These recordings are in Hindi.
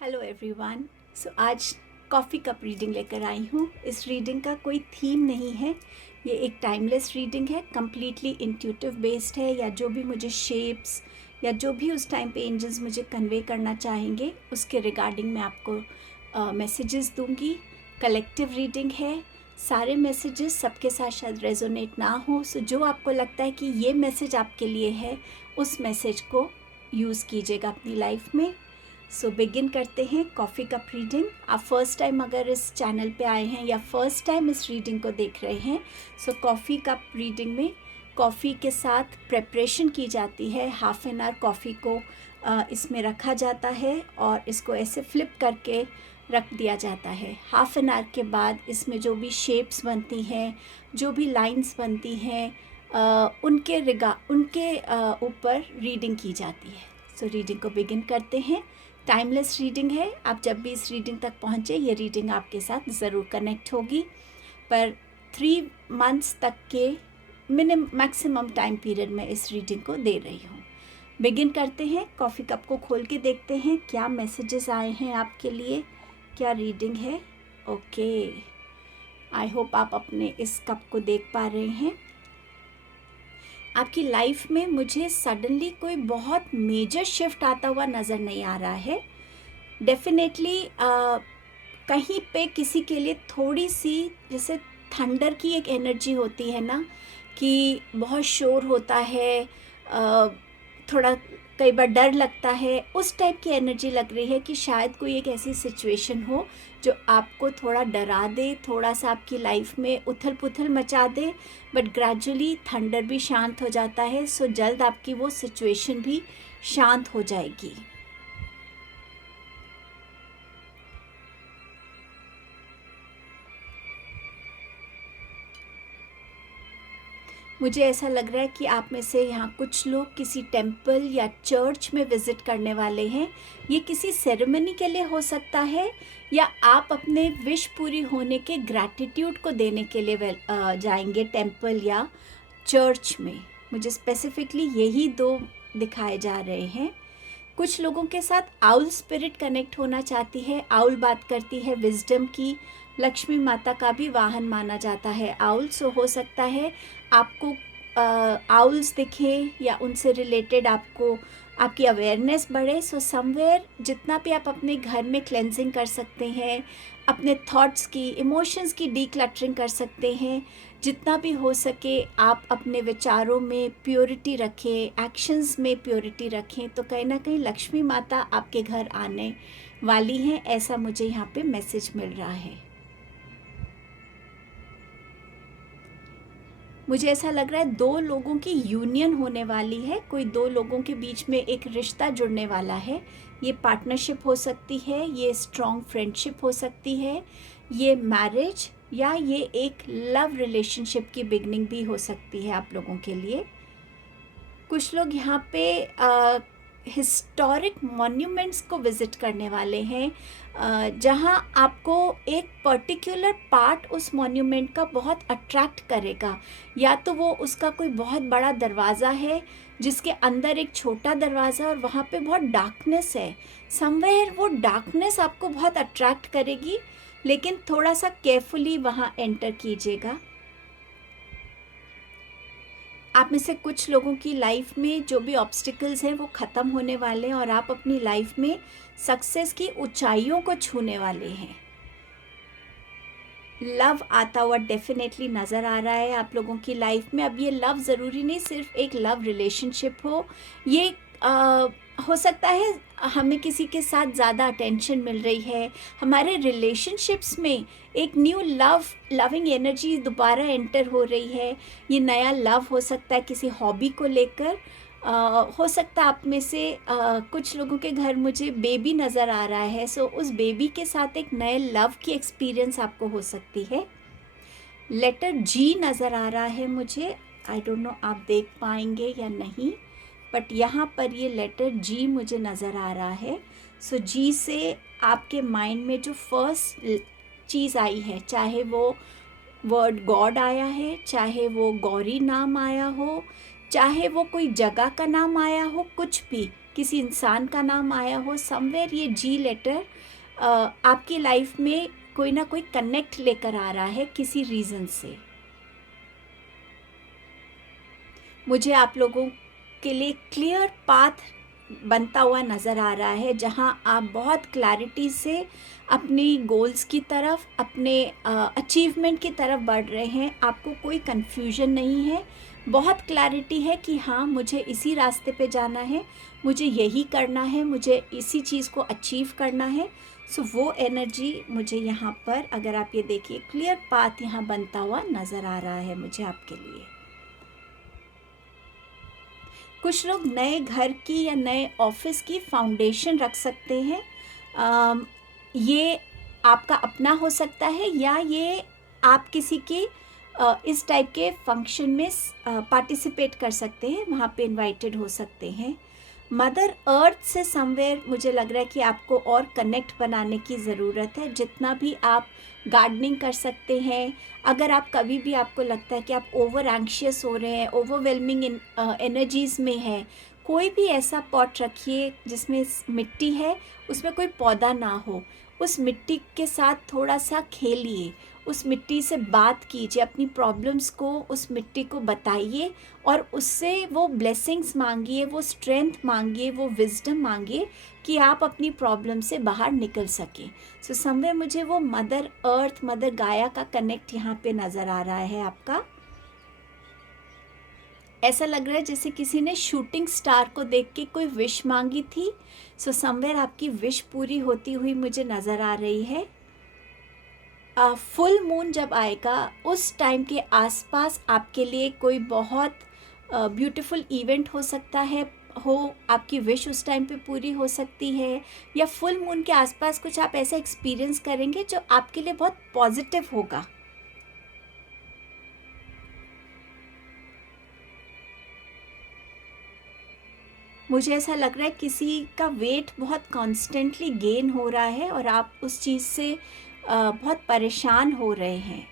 Hello everyone. आज कॉफ़ी कप रीडिंग लेकर आई हूँ। इस रीडिंग का कोई थीम नहीं है, ये एक टाइमलेस रीडिंग है, कम्प्लीटली इंट्यूटिव बेस्ड है। या जो भी मुझे शेप्स या जो भी उस टाइम पे एंजल्स मुझे कन्वे करना चाहेंगे उसके रिगार्डिंग मैं आपको मैसेजेस दूंगी। कलेक्टिव रीडिंग है, सारे मैसेजेस सबके साथ शायद रेजोनेट ना हो, सो जो आपको लगता है कि ये मैसेज आपके लिए है उस मैसेज को यूज़ कीजिएगा अपनी लाइफ में। सो बिगिन करते हैं कॉफ़ी कप रीडिंग। आप फर्स्ट टाइम अगर इस चैनल पे आए हैं या फर्स्ट टाइम इस रीडिंग को देख रहे हैं, सो कॉफ़ी कप रीडिंग में कॉफ़ी के साथ प्रेपरेशन की जाती है। हाफ एन आवर कॉफ़ी को इसमें रखा जाता है और इसको ऐसे फ्लिप करके रख दिया जाता है। हाफ एन आवर के बाद इसमें जो भी शेप्स बनती हैं, जो भी लाइंस बनती हैं, उनके ऊपर रीडिंग की जाती है। सो रीडिंग को बिगिन करते हैं। टाइमलेस रीडिंग है, आप जब भी इस रीडिंग तक पहुँचे ये रीडिंग आपके साथ ज़रूर कनेक्ट होगी, पर 3 मंथ्स तक के मैक्सिमम टाइम पीरियड में इस रीडिंग को दे रही हूँ। बिगिन करते हैं। कॉफ़ी कप को खोल के देखते हैं क्या मैसेजेस आए हैं आपके लिए, क्या रीडिंग है। ओके, आई होप आप अपने इस कप को देख पा रहे हैं। आपकी लाइफ में मुझे सडनली कोई बहुत मेजर शिफ्ट आता हुआ नज़र नहीं आ रहा है। डेफिनेटली कहीं पे किसी के लिए थोड़ी सी, जैसे थंडर की एक एनर्जी होती है ना, कि बहुत शोर होता है, थोड़ा कई बार डर लगता है, उस टाइप की एनर्जी लग रही है कि शायद कोई एक ऐसी सिचुएशन हो जो आपको थोड़ा डरा दे, थोड़ा सा आपकी लाइफ में उथल पुथल मचा दे, बट ग्रेजुअली थंडर भी शांत हो जाता है। सो जल्द आपकी वो सिचुएशन भी शांत हो जाएगी। मुझे ऐसा लग रहा है कि आप में से यहाँ कुछ लोग किसी टेम्पल या चर्च में विज़िट करने वाले हैं। ये किसी सेरेमनी के लिए हो सकता है, या आप अपने विश पूरी होने के ग्रैटिट्यूड को देने के लिए जाएंगे टेम्पल या चर्च में। मुझे स्पेसिफिकली यही 2 दिखाए जा रहे हैं। कुछ लोगों के साथ आउल स्पिरिट कनेक्ट होना चाहती है। आउल बात करती है विजडम की, लक्ष्मी माता का भी वाहन माना जाता है आउल। सो हो सकता है आपको आउल्स दिखे या उनसे रिलेटेड आपको आपकी अवेयरनेस बढ़े। सो समवेयर जितना भी आप अपने घर में क्लेंजिंग कर सकते हैं, अपने थॉट्स की, इमोशंस की डीक्लटरिंग कर सकते हैं, जितना भी हो सके आप अपने विचारों में प्योरिटी रखें, एक्शंस में प्योरिटी रखें, तो कहीं ना कहीं लक्ष्मी माता आपके घर आने वाली हैं, ऐसा मुझे यहाँ पे मैसेज मिल रहा है। मुझे ऐसा लग रहा है 2 लोगों की यूनियन होने वाली है, कोई 2 लोगों के बीच में एक रिश्ता जुड़ने वाला है। ये पार्टनरशिप हो सकती है, ये स्ट्रॉन्ग फ्रेंडशिप हो सकती है, ये मैरिज या ये एक लव रिलेशनशिप की बिगनिंग भी हो सकती है आप लोगों के लिए। कुछ लोग यहाँ पे हिस्टोरिक मॉन्यूमेंट्स को विज़िट करने वाले हैं, जहाँ आपको एक पर्टिकुलर पार्ट उस मॉन्यूमेंट का बहुत अट्रैक्ट करेगा। या तो वो उसका कोई बहुत बड़ा दरवाज़ा है जिसके अंदर एक छोटा दरवाज़ा और वहाँ पे बहुत डार्कनेस है। समवेयर वो डार्कनेस आपको बहुत अट्रैक्ट करेगी, लेकिन थोड़ा सा केयरफुली वहाँ एंटर कीजिएगा। आप में से कुछ लोगों की लाइफ में जो भी ऑब्स्टिकल्स हैं वो ख़त्म होने वाले हैं और आप अपनी लाइफ में सक्सेस की ऊंचाइयों को छूने वाले हैं। लव आता हुआ डेफिनेटली नज़र आ रहा है आप लोगों की लाइफ में। अब ये लव ज़रूरी नहीं सिर्फ एक लव रिलेशनशिप हो, ये हो सकता है हमें किसी के साथ ज़्यादा अटेंशन मिल रही है, हमारे रिलेशनशिप्स में एक न्यू लविंग एनर्जी दोबारा एंटर हो रही है। ये नया लव हो सकता है किसी हॉबी को लेकर। हो सकता है आप में से कुछ लोगों के घर मुझे बेबी नज़र आ रहा है। सो उस बेबी के साथ एक नए लव की एक्सपीरियंस आपको हो सकती है। लेटर जी नज़र आ रहा है मुझे, आई डोंट नो आप देख पाएंगे या नहीं, बट यहाँ पर ये लेटर जी मुझे नज़र आ रहा है। सो जी से आपके माइंड में जो फर्स्ट चीज़ आई है, चाहे वो वर्ड गॉड आया है, चाहे वो गौरी नाम आया हो, चाहे वो कोई जगह का नाम आया हो, कुछ भी, किसी इंसान का नाम आया हो, समवेयर ये जी लेटर आपकी लाइफ में कोई ना कोई कनेक्ट लेकर आ रहा है किसी रीज़न से। मुझे आप लोगों के लिए क्लियर पाथ बनता हुआ नज़र आ रहा है, जहां आप बहुत क्लैरिटी से अपनी गोल्स की तरफ, अपने अचीवमेंट की तरफ बढ़ रहे हैं। आपको कोई कन्फ्यूजन नहीं है, बहुत क्लैरिटी है कि हाँ, मुझे इसी रास्ते पे जाना है, मुझे यही करना है, मुझे इसी चीज़ को अचीव करना है। सो वो एनर्जी मुझे यहाँ पर, अगर आप ये देखिए, क्लियर पाथ यहाँ बनता हुआ नज़र आ रहा है मुझे आपके लिए। कुछ लोग नए घर की या नए ऑफिस की फाउंडेशन रख सकते हैं। ये आपका अपना हो सकता है, या ये आप किसी के इस टाइप के फंक्शन में पार्टिसिपेट कर सकते हैं, वहाँ पे इनवाइटेड हो सकते हैं। मदर अर्थ से समवेयर मुझे लग रहा है कि आपको और कनेक्ट बनाने की ज़रूरत है। जितना भी आप गार्डनिंग कर सकते हैं, अगर आप कभी भी आपको लगता है कि आप ओवर एंग्शियस हो रहे हैं, ओवरवेलमिंग एनर्जीज़ में है, कोई भी ऐसा पॉट रखिए जिसमें मिट्टी है, उसमें कोई पौधा ना हो, उस मिट्टी के साथ थोड़ा सा खेलिए, उस मिट्टी से बात कीजिए, अपनी प्रॉब्लम्स को उस मिट्टी को बताइए और उससे वो ब्लेसिंग्स मांगिए, वो स्ट्रेंथ मांगिए, वो विजडम मांगिए कि आप अपनी प्रॉब्लम से बाहर निकल सकें। सो समवेयर मुझे वो मदर अर्थ, मदर गाया का कनेक्ट यहाँ पे नज़र आ रहा है आपका। ऐसा लग रहा है जैसे किसी ने शूटिंग स्टार को देख के कोई विश मांगी थी। सो समवेयर आपकी विश पूरी होती हुई मुझे नज़र आ रही है। फुल मून जब आएगा, उस टाइम के आसपास आपके लिए कोई बहुत ब्यूटीफुल इवेंट हो सकता है, आपकी विश उस टाइम पे पूरी हो सकती है, या फुल मून के आसपास कुछ आप ऐसा एक्सपीरियंस करेंगे जो आपके लिए बहुत पॉजिटिव होगा। मुझे ऐसा लग रहा है किसी का वेट बहुत कॉन्स्टेंटली गेन हो रहा है और आप उस चीज़ से बहुत परेशान हो रहे हैं।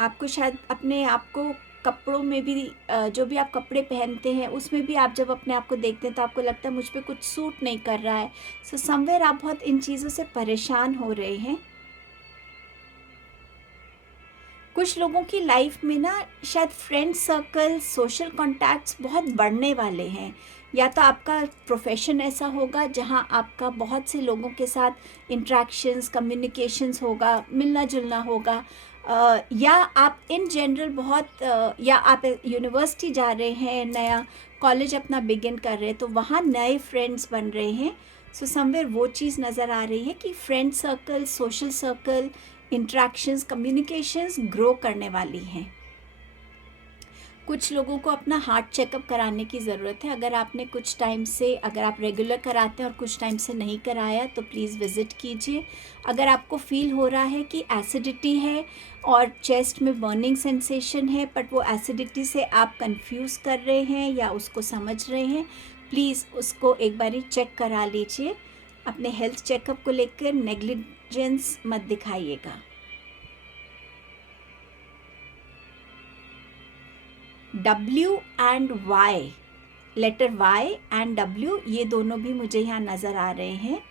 आपको शायद अपने आप को कपड़ों में भी, जो भी आप कपड़े पहनते हैं उसमें भी आप जब अपने आप को देखते हैं तो आपको लगता है मुझ पे कुछ सूट नहीं कर रहा है। सो समवेयर आप बहुत इन चीज़ों से परेशान हो रहे हैं। कुछ लोगों की लाइफ में ना शायद फ्रेंड सर्कल, सोशल कॉन्टैक्ट्स बहुत बढ़ने वाले हैं, या तो आपका प्रोफेशन ऐसा होगा जहां आपका बहुत से लोगों के साथ इंट्रैक्शंस, कम्युनिकेशंस होगा, मिलना जुलना होगा, या आप इन जनरल बहुत या आप यूनिवर्सिटी जा रहे हैं, नया कॉलेज अपना बिगिन कर रहे हैं, तो वहाँ नए फ्रेंड्स बन रहे हैं। सो समवेयर वो चीज़ नज़र आ रही है कि friend circle, social circle, interactions, communications grow करने वाली हैं। कुछ लोगों को अपना हार्ट चेकअप कराने की ज़रूरत है। अगर आपने कुछ टाइम से, अगर आप रेगुलर कराते हैं और कुछ टाइम से नहीं कराया तो प्लीज़ विज़िट कीजिए। अगर आपको फील हो रहा है कि एसिडिटी है और चेस्ट में बर्निंग सेंसेशन है, बट वो एसिडिटी से आप कंफ्यूज कर रहे हैं या उसको समझ रहे हैं, प्लीज़ उसको एक बारी चेक करा लीजिए। अपने हेल्थ चेकअप को लेकर नेग्लिजेंस मत दिखाइएगा। W and Y, letter Y and W, ये दोनों भी मुझे यहाँ नज़र आ रहे हैं।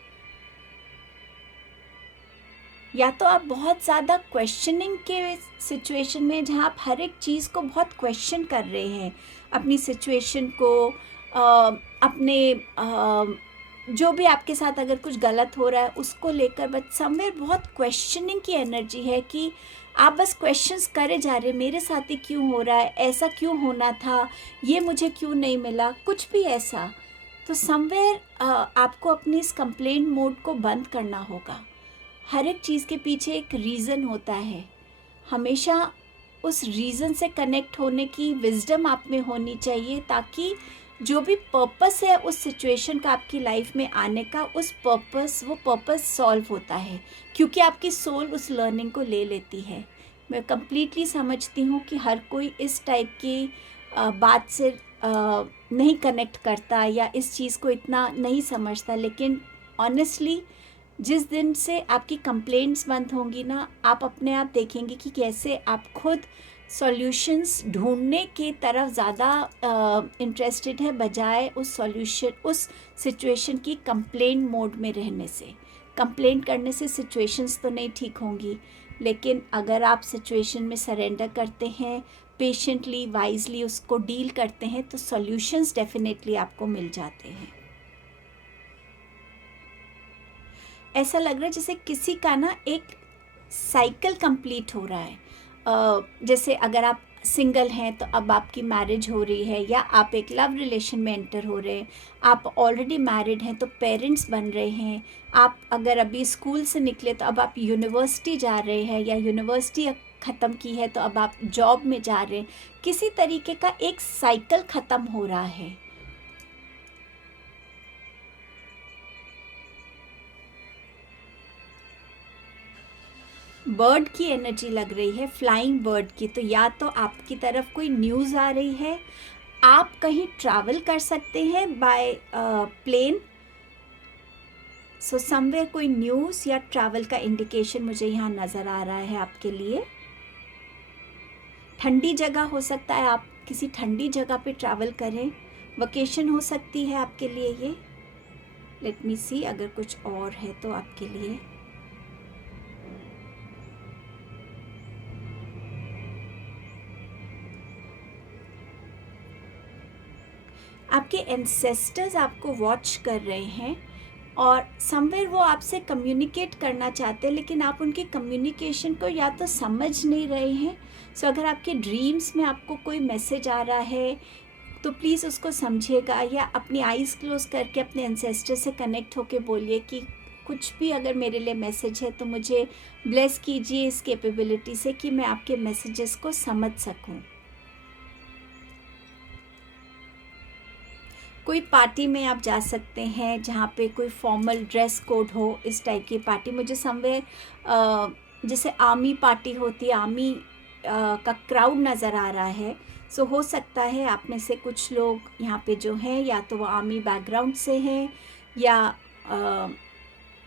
या तो आप बहुत ज़्यादा क्वेश्चनिंग के सिचुएशन में, जहाँ आप हर एक चीज़ को बहुत क्वेश्चन कर रहे हैं, अपनी सिचुएशन को, अपने जो भी आपके साथ अगर कुछ गलत हो रहा है उसको लेकर, बट समवेयर बहुत क्वेश्चनिंग की एनर्जी है कि आप बस क्वेश्चंस करे जा रहे हैं, मेरे साथ ही क्यों हो रहा है, ऐसा क्यों होना था, ये मुझे क्यों नहीं मिला, कुछ भी ऐसा। तो समवेयर आपको अपनी इस कंप्लेंट मोड को बंद करना होगा। हर एक चीज़ के पीछे एक रीज़न होता है, हमेशा उस रीज़न से कनेक्ट होने की विजडम आप में होनी चाहिए, ताकि जो भी पर्पस है उस सिचुएशन का आपकी लाइफ में आने का, वो पर्पस सॉल्व होता है, क्योंकि आपकी सोल उस लर्निंग को ले लेती है। मैं कंप्लीटली समझती हूँ कि हर कोई इस टाइप की बात से नहीं कनेक्ट करता या इस चीज़ को इतना नहीं समझता, लेकिन ऑनेस्टली जिस दिन से आपकी कंप्लेंट्स बंद होंगी ना, आप अपने आप देखेंगे कि कैसे आप खुद सॉल्यूशंस ढूंढने की तरफ ज़्यादा इंटरेस्टेड है, बजाय उस सिचुएशन की कंप्लेंट मोड में रहने से। कंप्लेंट करने से सिचुएशंस तो नहीं ठीक होंगी, लेकिन अगर आप सिचुएशन में सरेंडर करते हैं, पेशेंटली वाइजली उसको डील करते हैं, तो सॉल्यूशंस डेफिनेटली आपको मिल जाते हैं। ऐसा लग रहा है जैसे किसी का ना एक साइकिल कंप्लीट हो रहा है। जैसे अगर आप सिंगल हैं तो अब आपकी मैरिज हो रही है, या आप एक लव रिलेशन में एंटर हो रहे हैं, आप ऑलरेडी मैरिड हैं तो पेरेंट्स बन रहे हैं, आप अगर अभी स्कूल से निकले तो अब आप यूनिवर्सिटी जा रहे हैं, या यूनिवर्सिटी ख़त्म की है तो अब आप जॉब में जा रहे हैं। किसी तरीके का एक साइकिल ख़त्म हो रहा है। बर्ड की एनर्जी लग रही है, फ्लाइंग बर्ड की। तो या तो आपकी तरफ कोई न्यूज़ आ रही है, आप कहीं ट्रैवल कर सकते हैं बाय प्लेन। सो समवेयर कोई न्यूज़ या ट्रैवल का इंडिकेशन मुझे यहाँ नज़र आ रहा है आपके लिए। ठंडी जगह हो सकता है, आप किसी ठंडी जगह पे ट्रैवल करें, वकेशन हो सकती है आपके लिए ये। लेट मी सी अगर कुछ और है तो आपके लिए। आपके एंसेस्टर्स आपको वॉच कर रहे हैं और समवेयर वो आपसे कम्युनिकेट करना चाहते हैं, लेकिन आप उनकी कम्युनिकेशन को या तो समझ नहीं रहे हैं। सो अगर आपके ड्रीम्स में आपको कोई मैसेज आ रहा है तो प्लीज़ उसको समझिएगा, या अपनी आइज़ क्लोज करके अपने एंसेस्टर से कनेक्ट होके बोलिए कि कुछ भी अगर मेरे लिए मैसेज है तो मुझे ब्लेस कीजिए इस कैपेबिलिटी से कि मैं आपके मैसेजेस को समझ सकूं। कोई पार्टी में आप जा सकते हैं जहाँ पे कोई फॉर्मल ड्रेस कोड हो, इस टाइप की पार्टी। मुझे समवेयर जैसे आर्मी पार्टी होती है, आर्मी का क्राउड नज़र आ रहा है। सो हो सकता है आप में से कुछ लोग यहाँ पे जो हैं या तो वो आर्मी बैकग्राउंड से हैं, या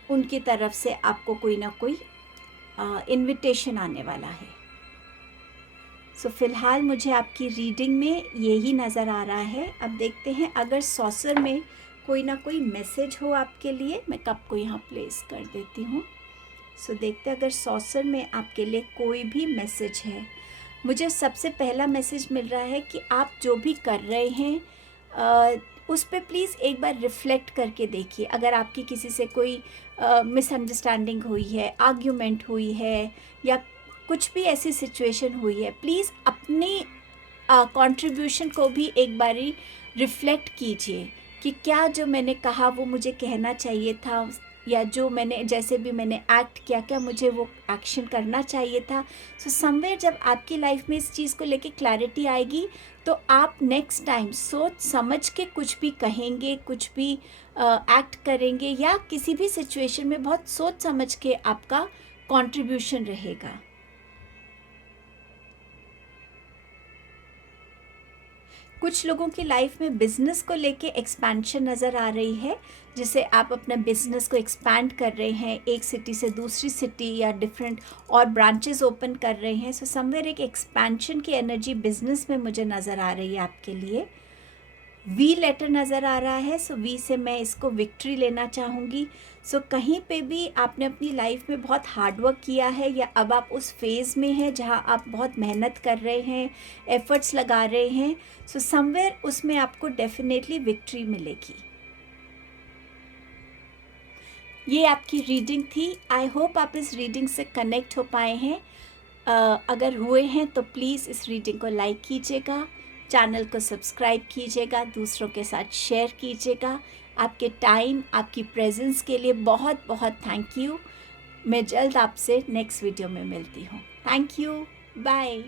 उनकी तरफ से आपको कोई ना कोई इनविटेशन आने वाला है। सो फ़िलहाल मुझे आपकी रीडिंग में यही नज़र आ रहा है। अब देखते हैं अगर सॉसर में कोई ना कोई मैसेज हो आपके लिए। मैं कप को यहाँ प्लेस कर देती हूँ। सो देखते हैं अगर सॉसर में आपके लिए कोई भी मैसेज है। मुझे सबसे पहला मैसेज मिल रहा है कि आप जो भी कर रहे हैं उस पर प्लीज़ एक बार रिफ़्लेक्ट करके देखिए। अगर आपकी किसी से कोई मिसअंडरस्टैंडिंग हुई है, आर्ग्यूमेंट हुई है, या कुछ भी ऐसी सिचुएशन हुई है, प्लीज़ अपनी कंट्रीब्यूशन को भी एक बारी रिफ़्लेक्ट कीजिए कि क्या जो मैंने कहा वो मुझे कहना चाहिए था, या जो मैंने जैसे भी मैंने एक्ट किया क्या मुझे वो एक्शन करना चाहिए था। सो समवेयर जब आपकी लाइफ में इस चीज़ को लेके क्लैरिटी आएगी तो आप नेक्स्ट टाइम सोच समझ के कुछ भी कहेंगे, कुछ भी एक्ट करेंगे, या किसी भी सिचुएशन में बहुत सोच समझ के आपका कंट्रीब्यूशन रहेगा। कुछ लोगों की लाइफ में बिज़नेस को लेके एक्सपेंशन नज़र आ रही है, जिसे आप अपना बिज़नेस को एक्सपैंड कर रहे हैं, एक सिटी से दूसरी सिटी या डिफरेंट और ब्रांचेस ओपन कर रहे हैं। सो समवेयर एक एक्सपेंशन की एनर्जी बिज़नेस में मुझे नज़र आ रही है आपके लिए। वी लेटर नज़र आ रहा है, सो वी से मैं इसको विक्ट्री लेना चाहूँगी। सो कहीं पे भी आपने अपनी लाइफ में बहुत हार्डवर्क किया है, या अब आप उस फेज़ में हैं जहाँ आप बहुत मेहनत कर रहे हैं, एफ़र्ट्स लगा रहे हैं, सो समवेयर उसमें आपको डेफिनेटली विक्ट्री मिलेगी। ये आपकी रीडिंग थी। आई होप आप इस रीडिंग से कनेक्ट हो पाए हैं। अगर हुए हैं तो प्लीज़ इस रीडिंग को लाइक कीजिएगा, चैनल को सब्सक्राइब कीजिएगा, दूसरों के साथ शेयर कीजिएगा। आपके टाइम, आपकी प्रेजेंस के लिए बहुत बहुत थैंक यू। मैं जल्द आपसे नेक्स्ट वीडियो में मिलती हूँ। Thank you, bye.